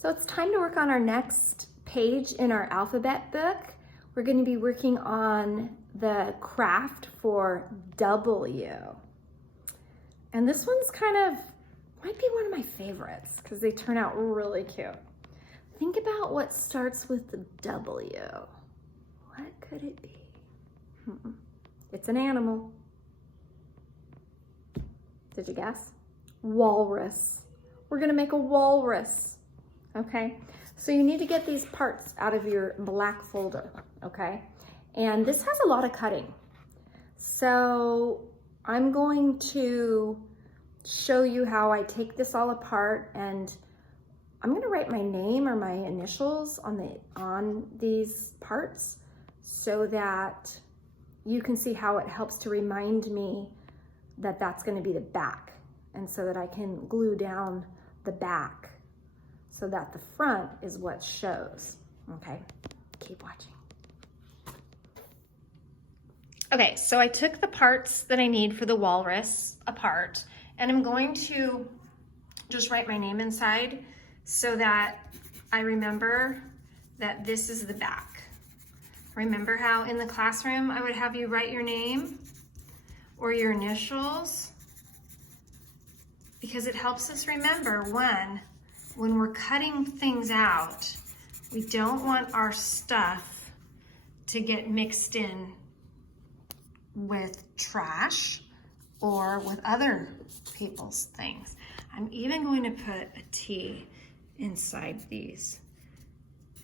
So it's time to work on our next page in our alphabet book. We're going to be working on the craft for W. And this one's might be one of my favorites because they turn out really cute. Think about what starts with the W. What could it be? It's an animal. Did you guess? Walrus. We're gonna make a walrus, okay? So you need to get these parts out of your black folder, okay? And this has a lot of cutting. So I'm going to show you how I take this all apart, and I'm gonna write my name or my initials on these parts so that you can see how it helps to remind me that that's gonna be the back, and so that I can glue down the back so that the front is what shows, okay? Keep watching. Okay, so I took the parts that I need for the walrus apart, and I'm going to just write my name inside so that I remember that this is the back. Remember how in the classroom I would have you write your name or your initials? Because it helps us remember when we're cutting things out, we don't want our stuff to get mixed in with trash or with other people's things. I'm even going to put a T inside these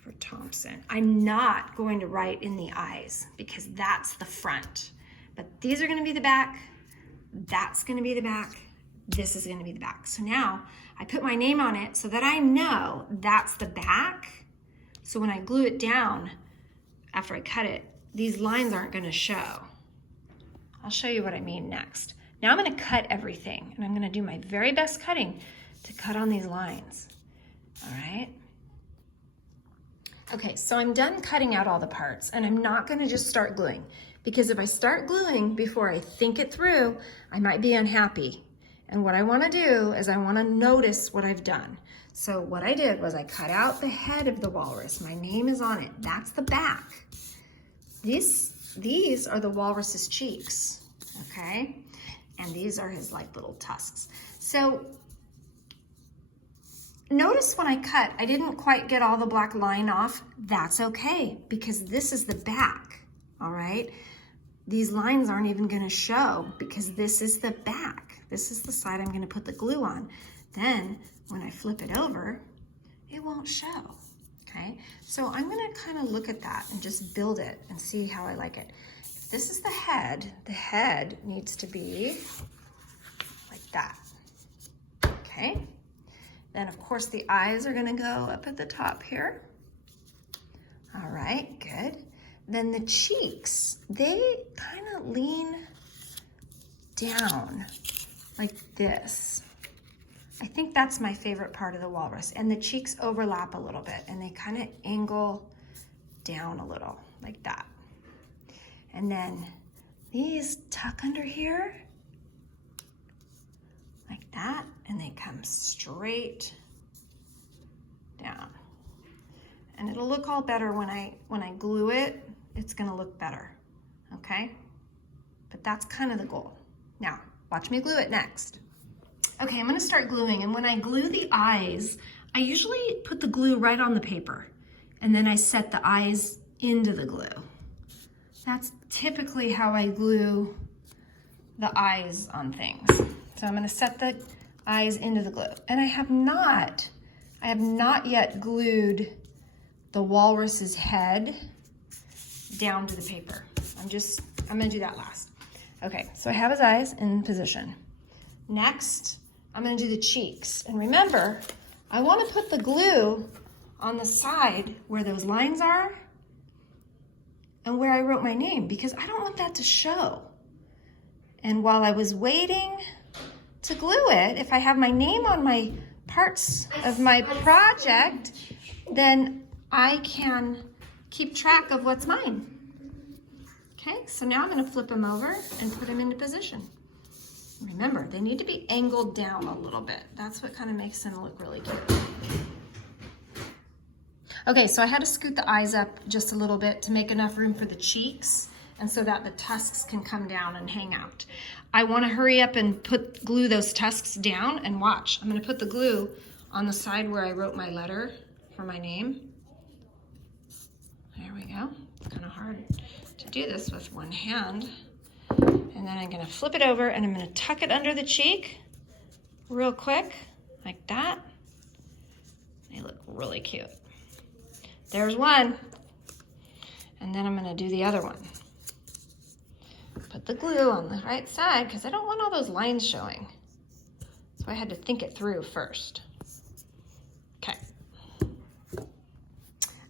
for Thompson. I'm not going to write in the eyes because that's the front, but these are gonna be the back, that's gonna be the back, this is gonna be the back. So now I put my name on it so that I know that's the back. So when I glue it down, after I cut it, these lines aren't gonna show. I'll show you what I mean next. Now I'm gonna cut everything, and I'm gonna do my very best cutting to cut on these lines, all right? Okay, so I'm done cutting out all the parts, and I'm not gonna just start gluing, because if I start gluing before I think it through, I might be unhappy. And what I wanna do is I wanna notice what I've done. So what I did was I cut out the head of the walrus. My name is on it, that's the back. These are the walrus's cheeks, okay? And these are his little tusks. So notice when I cut, I didn't quite get all the black line off. That's okay, because this is the back, all right? These lines aren't even gonna show because this is the back. This is the side I'm gonna put the glue on. Then when I flip it over, it won't show, okay? So I'm gonna look at that and just build it and see how I like it. If this is the head needs to be like that, okay? Then of course the eyes are gonna go up at the top here. All right, good. Then the cheeks, they lean down like this. I think that's my favorite part of the walrus. And the cheeks overlap a little bit and they angle down a little like that. And then these tuck under here like that, and they come straight down. And it'll look all better when I glue it. It's gonna look better, okay? But that's the goal. Now, watch me glue it next. Okay, I'm gonna start gluing, and when I glue the eyes, I usually put the glue right on the paper, and then I set the eyes into the glue. That's typically how I glue the eyes on things. So I'm gonna set the eyes into the glue. And I have not yet glued the walrus's head down to the paper. I'm gonna do that last. Okay, so I have his eyes in position. Next, I'm gonna do the cheeks. And remember, I wanna put the glue on the side where those lines are and where I wrote my name, because I don't want that to show. And while I was waiting to glue it, if I have my name on my parts of my project, then I can keep track of what's mine. Okay, so now I'm gonna flip them over and put them into position. Remember, they need to be angled down a little bit. That's what makes them look really cute. Okay, so I had to scoot the eyes up just a little bit to make enough room for the cheeks and so that the tusks can come down and hang out. I want to hurry up and glue those tusks down, and watch. I'm going to put the glue on the side where I wrote my letter for my name. There we go. It's kind of hard to do this with one hand. And then I'm going to flip it over and I'm going to tuck it under the cheek real quick, like that. They look really cute. There's one. And then I'm going to do the other one. Put the glue on the right side because I don't want all those lines showing. So I had to think it through first. Okay.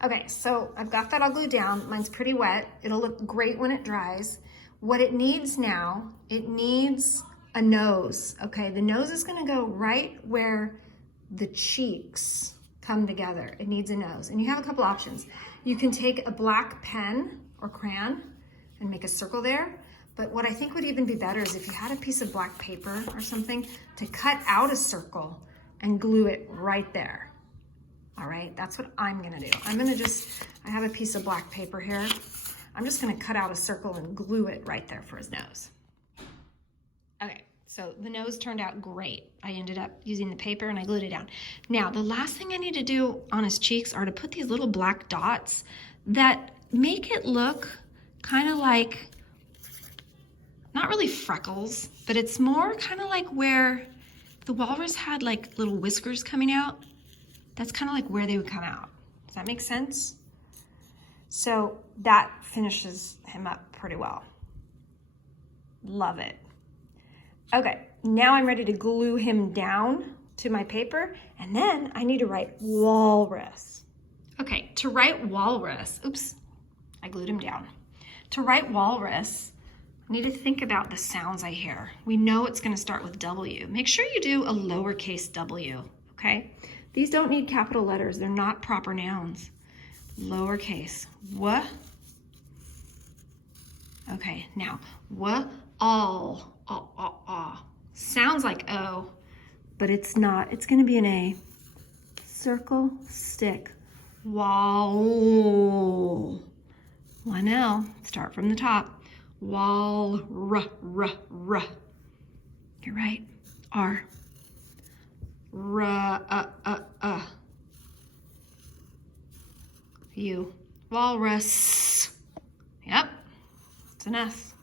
Okay, so I've got that all glued down. Mine's pretty wet. It'll look great when it dries. What it needs now, it needs a nose, okay? The nose is gonna go right where the cheeks come together. It needs a nose. And you have a couple options. You can take a black pen or crayon and make a circle there. But what I think would even be better is if you had a piece of black paper or something to cut out a circle and glue it right there. All right, that's what I'm gonna do. I have a piece of black paper here. I'm just gonna cut out a circle and glue it right there for his nose. Okay, so the nose turned out great. I ended up using the paper and I glued it down. Now, the last thing I need to do on his cheeks are to put these little black dots that make it look kind of like, not really freckles, but it's more kind of like where the walrus had like little whiskers coming out. That's kind of like where they would come out. Does that make sense? So that finishes him up pretty well. Love it. Okay, now I'm ready to glue him down to my paper, and then I need to write walrus. Okay, to write walrus, oops, I glued him down. To write walrus, I need to think about the sounds I hear. We know it's gonna start with W. Make sure you do a lowercase w, okay? These don't need capital letters. They're not proper nouns. Lowercase, w. Okay, now, all. Sounds like O, but it's not. It's gonna be an A. Circle, stick, wall. One L, start from the top. Wall, r. You're right, R. U. Walrus. Yep, it's an S.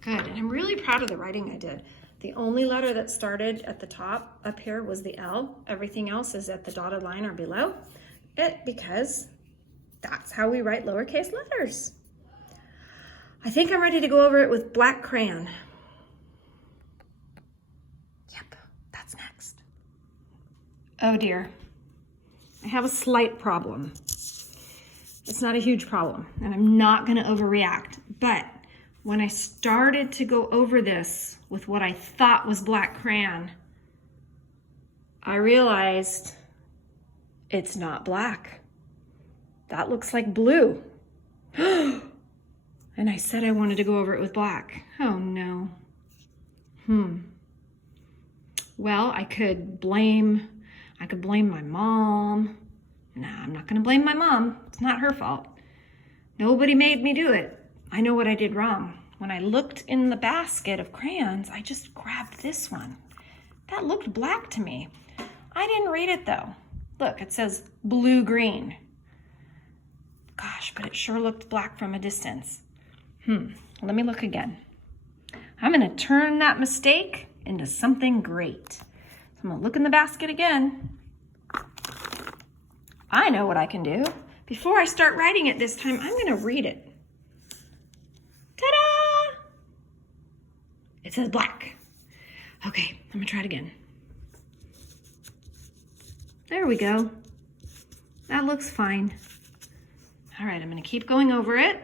Good, and I'm really proud of the writing I did. The only letter that started at the top up here was the L. Everything else is at the dotted line or below it because that's how we write lowercase letters. I think I'm ready to go over it with black crayon. Yep, that's next. Oh dear, I have a slight problem. It's not a huge problem, and I'm not gonna overreact, but when I started to go over this with what I thought was black crayon, I realized it's not black. That looks like blue. And I said I wanted to go over it with black. Oh no. Well, I could blame my mom. Nah, I'm not gonna blame my mom. It's not her fault. Nobody made me do it. I know what I did wrong. When I looked in the basket of crayons, I just grabbed this one. That looked black to me. I didn't read it though. Look, it says blue-green. Gosh, but it sure looked black from a distance. Let me look again. I'm gonna turn that mistake into something great. So I'm gonna look in the basket again. I know what I can do. Before I start writing it this time, I'm gonna read it. Ta-da! It says black. Okay, I'm gonna try it again. There we go. That looks fine. All right, I'm gonna keep going over it.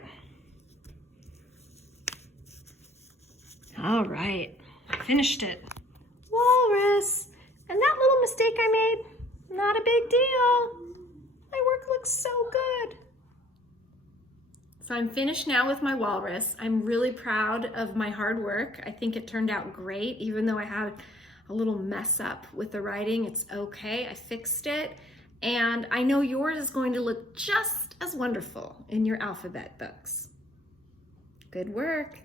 All right, I finished it. Walrus. And that little mistake I made, not a big deal. My work looks so good. So I'm finished now with my walrus. I'm really proud of my hard work. I think it turned out great, even though I had a little mess up with the writing. It's okay, I fixed it. And I know yours is going to look just as wonderful in your alphabet books. Good work.